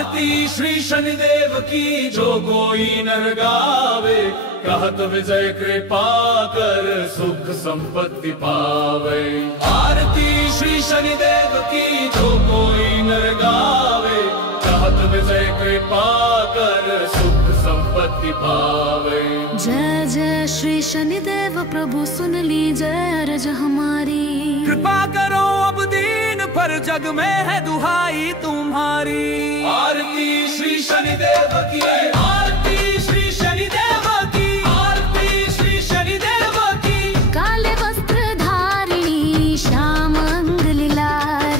आरती श्री शनिदेव की जो कोई नर गावे, कहत विजय कृपा कर सुख संपत्ति पावे। आरती श्री शनिदेव की जो कोई नर गावे, कहत विजय कृपा कर सुख संपत्ति पावे। जय जय श्री शनिदेव प्रभु सुन लीजिए अरज हमारी। कृपा करो अब दीन पर जग में है दुहाई तुम्हारी। आरती श्री शनिदेव की, आरती श्री शनिदेव की, आरती श्री शनिदेव की। काले वस्त्र धारिणी श्याम अंग लीलार,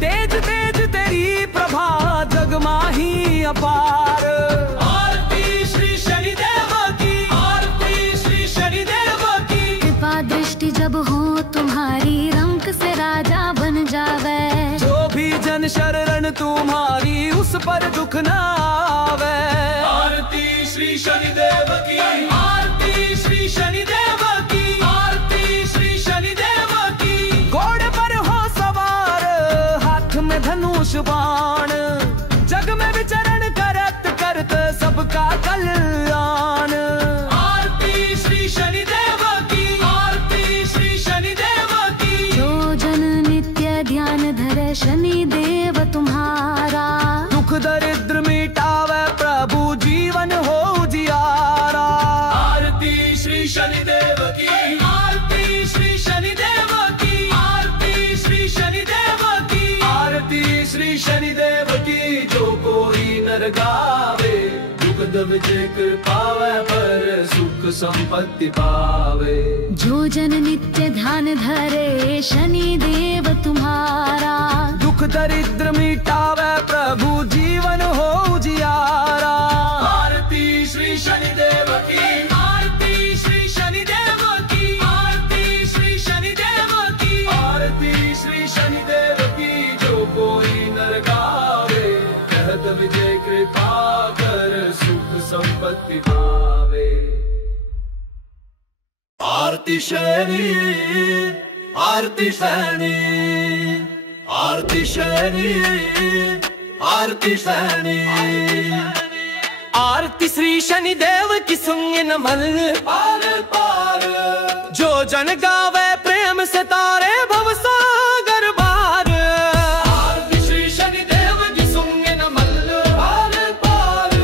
तेज तेज तेरी प्रभा जग माही अपार। आरती श्री शनिदेव की, आरती श्री शनिदेव की। कृपा दृष्टि जब हो तुम्हारी, रंक से राजा बन जावे। जो भी जन शरण तुम्हारी, उस पर दुख न आवे। आरती श्री शनिदेव की, आरती श्री शनिदेव की, आरती श्री शनिदेव की। घोड़े पर हो सवार, हाथ में धनुष बाण, जग में विचरण करत करत सबका कल्याण। आरती श्री शनिदेव की, आरती श्री शनिदेव की। जो जन नित्य ध्यान धरे शनि देव तुम्हारा, दुख दरिद्र मिटावे प्रभु जीवन हो जियारा। आरती श्री शनिदेव की, आरती श्री शनिदेव की, आरती श्री शनिदेव की। आरती श्री शनिदेव की जो कोई नर गावे, दुख विजय कृपावे पर सुख संपत्ति पावे। जो जन नित्य ध्यान धरे शनि देव तुम्हारा, दुख दरिद्र मिटावे प्रभु जीवन हो जियारा। आरती श्री शनिदेव की, आरती श्री शनिदेव की, आरती श्री शनिदेव की। आरती श्री शनिदेव की जो कोई नर गावे, कहत विजय कृपा कर सुख संपत्ति पावे। आरती शनि, आरती शनि, आरती शनि, आरती शनि। आरती श्री शनिदेव की सुंगे न मल पार पार, जो जन गावे प्रेम से तारे भव सागर पार। आरती श्री शनिदेव की सुंगे न मल पार पार,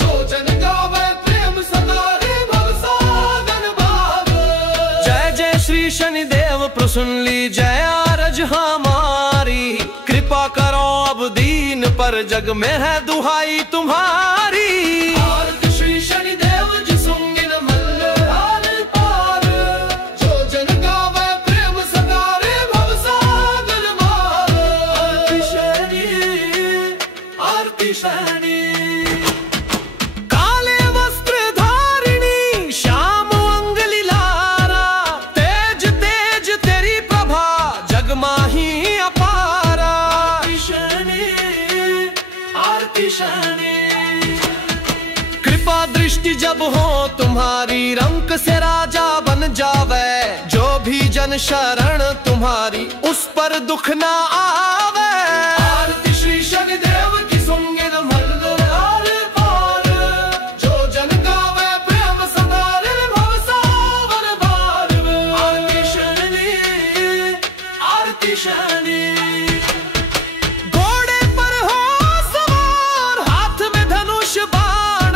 जो जन गावे प्रेम से तारे भव सागर पार। जय जय श्री शनिदेव प्रसन्न ली जय अरज हमारी। कृपा करो अब दीन पर जग में है दुहाई तुम्हारी। आरती श्री शनिदेव जी सुंगे न मल पार पार, जो जन गावे प्रेम सगारे भव सागर पार। आरती शनि, आरती शनि। काले वस्त्र धारिणी श्याम अंग लीलारा, तेज तेज तेरी प्रभा जग माही अपारा। आरती शनि, आरती शनि। कृपा दृष्टि जब हो तुम्हारी, रंक से राजा बन जावे। जो भी जन शरण तुम्हारी, उस पर दुख न आवे। आरती श्री शनिदेव की सुंगे न मल पार पार, जो जन गावे प्रेम सदारे भव सावर पार। आरती शनि, आरती शनि। घोड़े पर हो सवार, हाथ में धनुष बाण,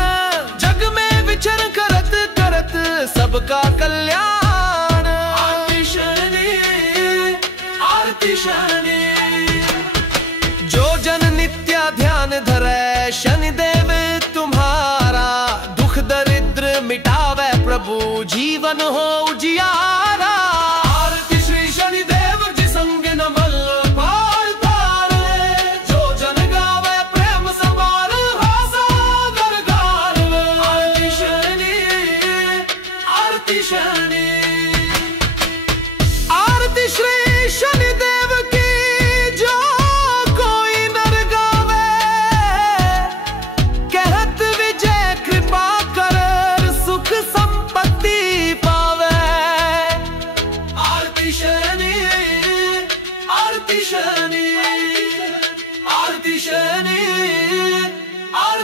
जग में विचरण करत करत सबका कल्याण। आरती शनि, आरती शनि।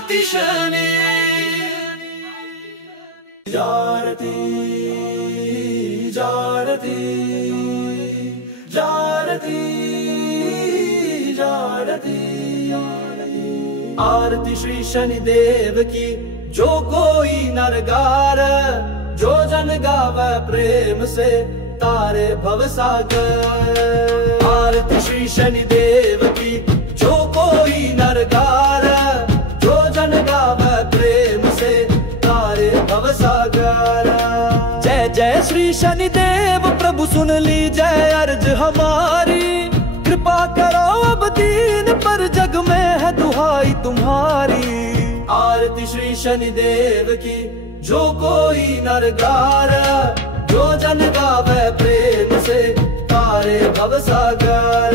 आरती शनि जारती जारती जारती जारती आरती श्री शनि देव की जो कोई नर गार जो जन गावे प्रेम से तारे भवसागर। आरती श्री शनि देव की जो कोई नर गार जो जन गावे प्रेम से तारे भवसागर। जय जय श्री शनि देव प्रभु सुन लीजिए अर्ज हमारी, कृपा करो अब दीन पर जग में है दुहाई तुम्हारी। आरती श्री शनि देव की जो कोई नर गार जो जन गावे प्रेम से तारे भवसागर।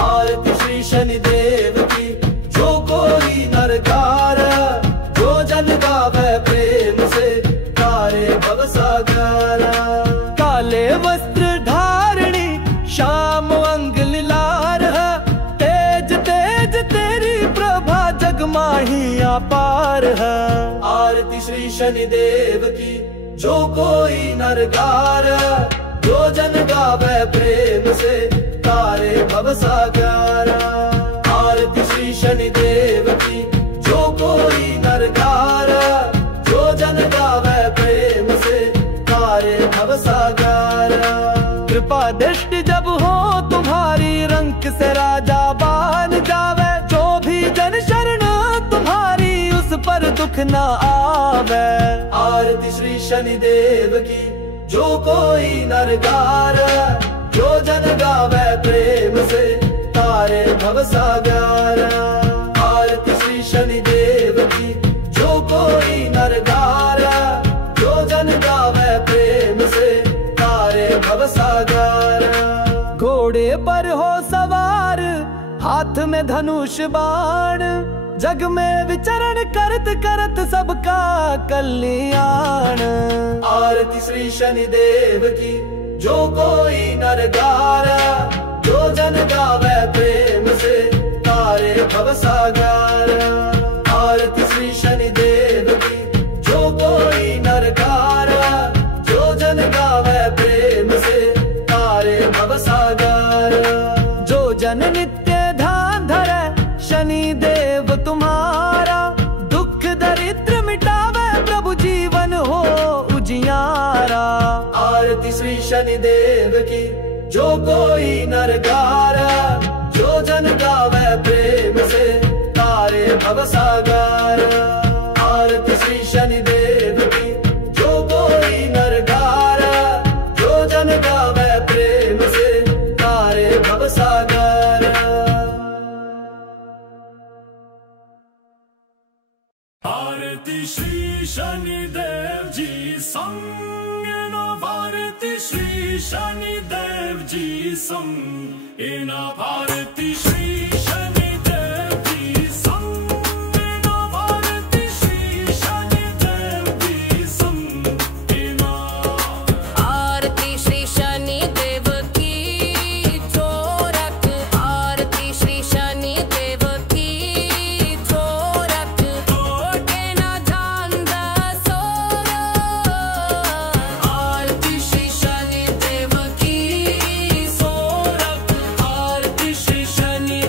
आरती श्री शनि देव की जो कोई नर गार जो जन गावे प्रेम से तारे भवसागर। काले वस्त्र धारणी श्याम अंग लिलार है, तेज तेज तेरी प्रभा जग माही अपार है। आरती श्री शनि देव की जो कोई नर गार जो जन गावे प्रेम से तारे भवसागर। आरती श्री शनि देव की जो कोई नर गार जो जन गावे प्रेम से तारे भवसागर। कृपा दृष्टि जब हो तुम्हारी रंक से राजा बान जावे, जो भी जन शरण तुम्हारी उस पर दुख न आवे। आरती श्री शनि देव की जो कोई नर गार जो जन गावे प्रेम से तारे भवसागर। आरती श्री शनि देव की जो कोई नर गार जो जन गावे प्रेम से तारे भवसागर। घोड़े पर हो सवार हाथ में धनुष बाण, जग में विचरण करत करत सबका कल्याण। आरती श्री शनि देव की जो कोई नर गार जो जन गावे प्रेम से तारे भवसागर। आरती श्री शनि देव की जो कोई नर गार जो जन गावे प्रेम से तारे भवसागर। जो जन नित्य ध्यान धरे शनि देव तुम्हारा, दुख दरिद्र मिटावे प्रभु जीवन हो उजियारा। आरती श्री शनि देव की जो कोई नर गार जो जन गावे प्रेम से तारे भवसागर। आरती श्री शनि देव की जो कोई नर गार जो जन गावे प्रेम से तारे भवसागर। आरती श्री शनि देव जी संग इन भारती श्री शनि देव जी संग इन भारती श्री शनि देव जी संग इन भारती श्री शनि देव जी संग इन। आरती श्री शनि देव की चोरक, आरती श्री शनि देव की चोरक, टोटे न जान दसोर। आरती श्री शनि देव की सोरक, आरती श्री शनि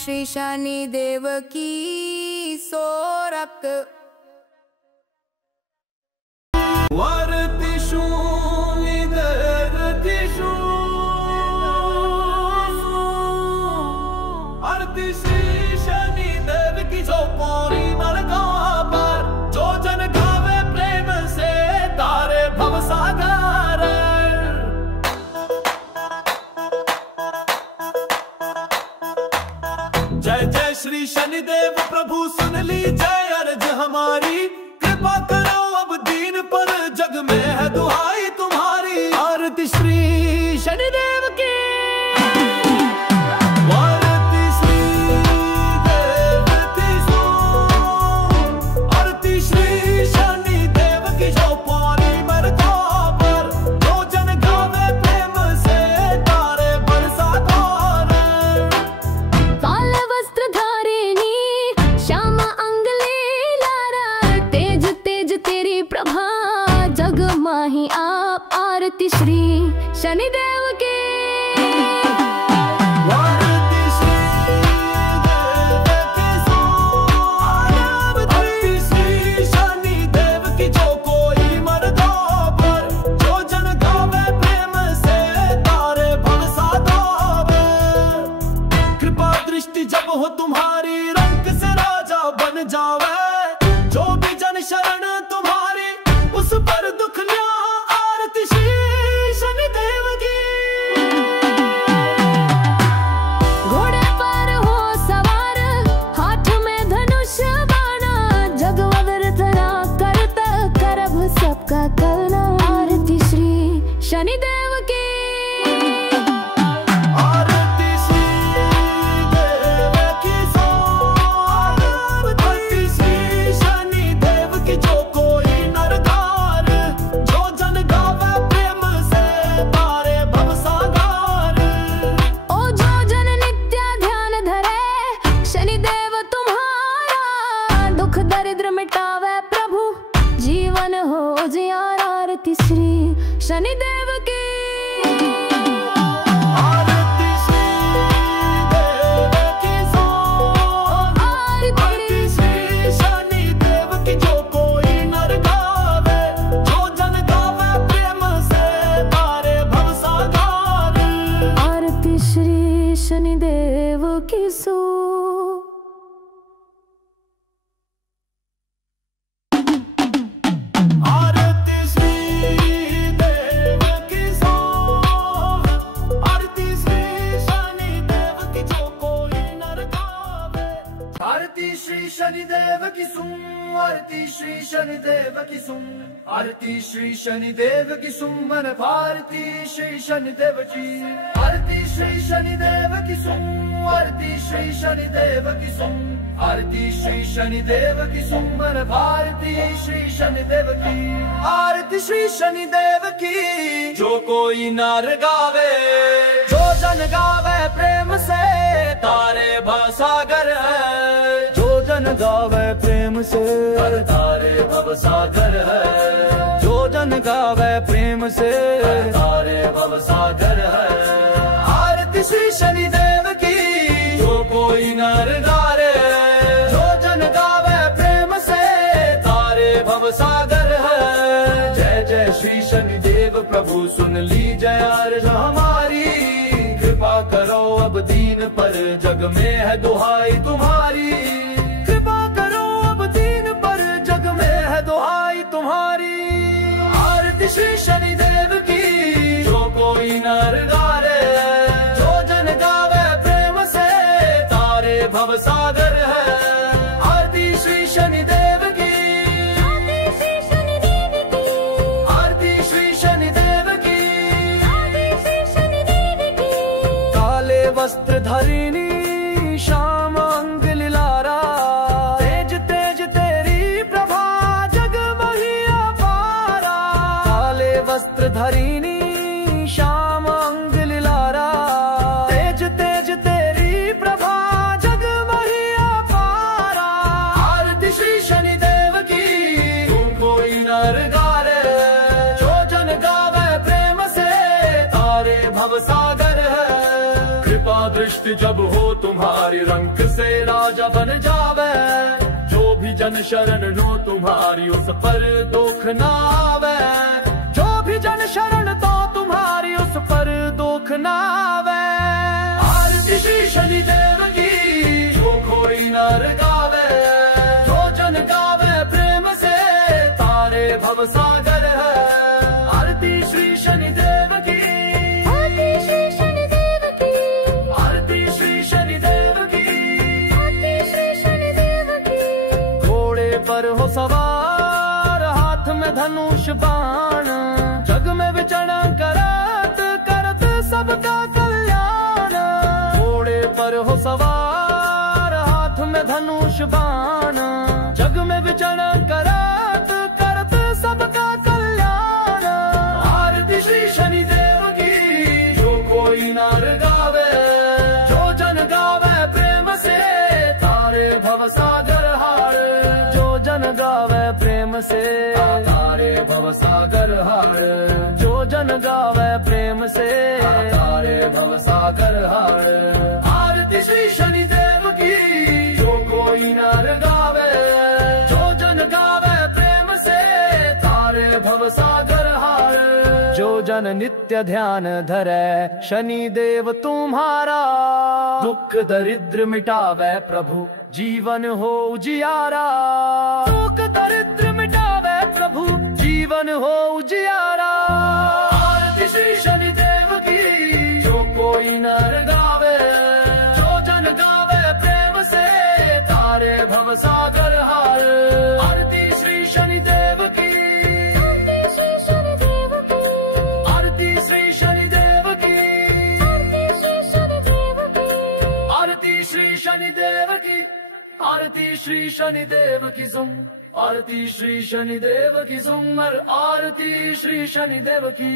श्री शनि देव की सोरक। आरती शून्य देव आरती श्री शनि देव की जो पौरी मरगा पर जो जन गावे प्रेम से तारे भवसागर। जय जय श्री शनिदेव प्रभु सुन लीजिए अर्ज हमारी, कृपा करो अब दीन पर जग में है दुहाई तुम्हारी। आरती श्री शनिदेव की, आरती श्री देव की सो, आरती श्री शनिदेव की जो पौरी मरगा पर जो जन गावे प्रेम से तारे बरसात। काल वस्त्र धारिणी श्यामा अंगले लारा, तेज तेज तेरी प्रभा जग माही आप। आरती श्री शनिदेव की, आरती श्री देव की सो, आरती श्री शनिदेव की जो कोई मरगा पर जो जन गावे प्रेम से तारे भवसागर। कृपा दृष्टि जब हो तुम्हारी रंग से राजा बन जावे, जो भी जन शरण तुम्हारी उस पर दुख ल्या। आरती श्री शनिदेव की, घोड़े पर हो सवार हाथ में धनुष बाणा, जगवद रचना करता करब सबका करना। आरती श्री शनिदेव की, आरती श्री देव की सो, आरती श्री शनिदेव की जो कोई नर गार जो जन गावे प्रेम से तारे भवसागर। ओ जो जन नित्य ध्यान धरे शनिदेव तुम्हारा, दुख दरिद्र मिटावे प्रभु जीवन हो जियारा। आरती श्री शनिदेव की, आरती श्री देव की सो, आरती श्री शनिदेव की जो कोई नर गावे जो जन गावे प्रेम से तारे भवसागर। आरती श्री शनिदेव की सो। आरती श्री देव की सो, आरती श्री शनिदेव की जो कोई नर गावे। आरती श्री शनिदेव की सुन, आरती श्री शनिदेव की सुन, आरती श्री शनिदेव की सुन मन भारती श्री शनिदेव की। आरती श्री शनिदेव की सुन, आरती श्री शनिदेव की सुन, आरती श्री शनिदेव की सुन मन भारती श्री शनिदेव की। आरती श्री शनिदेव की जो कोई नर गावे जो जन गावे प्रेम से तारे भवसागर है। जो जन गावे प्रेम से तारे भवसागर है, जो जन गावे प्रेम से तारे भवसागर है। आरती श्री शनिदेव की जो कोई नर गारे जो जन गावे प्रेम से तारे भवसागर है। जय जय श्री शनिदेव प्रभु सुन लीजिए अर्ज हमारी, कृपा करो अब दीन पर जग में है दुहाई तुम्हारी। कृपा करो अब दीन पर जग में है दुहाई तुम्हारी। आरती श्री शनिदेव की जो कोई नर गारे जो जन गावे प्रेम से तारे भवसागर है। आरती श्री शनिदेव की, आरती श्री शनिदेव की, आरती श्री शनिदेव की, आरती श्री शनिदेव की। काले वस्त्र धरिणी श्याम अंग लिलारा, तेज तेज तेरी प्रभा जग मही अपारा। काले वस्त्र धरिणी श्याम अंग लिलारा, तेज तेज तेरी प्रभा जग मही अपारा। आरती श्री शनिदेव की तुम कोई नर गारे जो जन गावे प्रेम से तारे भवसागर है। कृपा दृष्टि जब हो तुम्हारी रंक से राजा बन जावे। जो भी जन शरण लो तुम्हारी उस पर दुख ना आवे। जो भी जन शरण तो तुम्हारी उस पर दुख ना आवे। आरती श्री शनिदेव की जो कोई नर गावे। जो जन गावे प्रेम से तारे भव सागर है। आरती श्री शनिदेव की, आरती श्री शनिदेव की, आरती श्री शनिदेव की, आरती श्री शनिदेव की। घोड़े पर हो सवार हाथ में धनुष बाण। जग में विचरण करत करत सबका कल्याण। घोड़े पर हो सवार हाथ में धनुष बाण। जग में विचरण करत करत सबका कल्याण। आरती श्री शनिदेव की जो कोई नर गावे। जो जन गावे प्रेम से तारे भव सागर हार। जो जन गावे प्रेम से तारे भव सागर हार। जो जन गावे प्रेम से तारे भव सागर हार। आरती श्री शनिदेव की जो कोई नर गावे। जो जन गावे प्रेम से तारे भव सागर हार। जो जन नित्य ध्यान धरे शनि देव तुम्हारा। दुख दरिद्र मिटावे प्रभु जीवन हो उजियारा। दुख दरिद्र मिटावे प्रभु जीवन हो उजियारा। आरती श्री शनिदेव की जो कोई नर गावे। जो जन गावे प्रेम से तारे भव सागर हार। आरती श्री शनिदेव की, आरती श्री शनिदेव की, आरती श्री शनिदेव की, आरती श्री शनिदेव की। आरती श्री शनिदेव की, आरती श्री शनिदेव की सुम। आरती श्री शनिदेव की सुमर। आरती श्री शनिदेव की।